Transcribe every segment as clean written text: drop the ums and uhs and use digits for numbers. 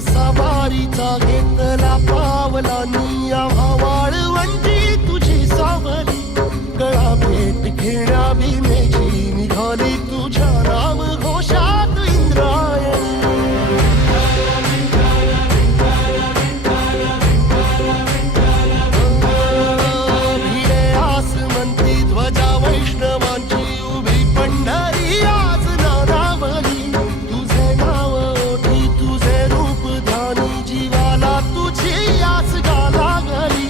सवारीचा घेतला पावलानी आम्हा वाळवंटी तुझी सावली गळा भेट घेण्या भीमेची निघाली तुझ्या नाम घोषात इंद्रायणी भिडे आसमंती ध्वजा वैष्णवांची उभी पंढरी आज नारावली तुझे नाव ओठी तुझे रूप ध्यानी जीवाला तुझी आस गाला गली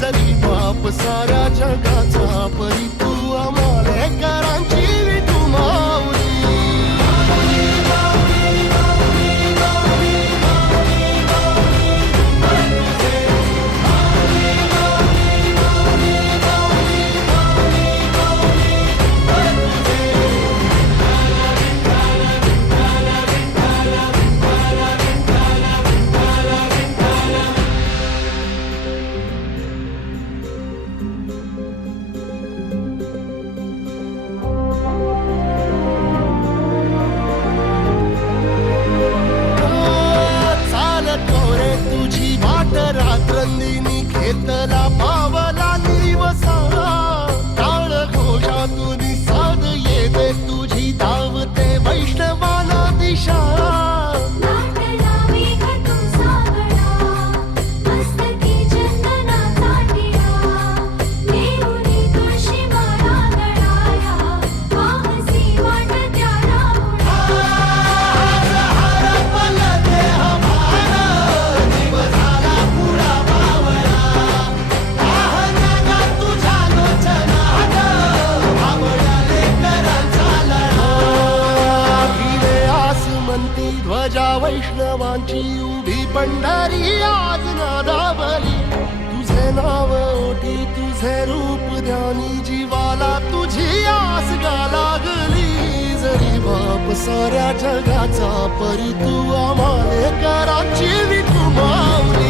जरी बाप साऱ्या जगाचा परी तू आम्हाले करांची विठू माऊली रात्रंदिनी घेतला पावला दिवसा टाळ घोषातून साध येते तुझी धावते वैष्णवाला दिशा ध्वजा वैष्णवांची उभी पंढरी आज नादावली तुझे नाव ओठी तुझे रूप ध्यानी जीवाला तुझी आस गा लागली जरी बाप साऱ्या जगाचा परी तू आम्हाले कराची विठू माऊली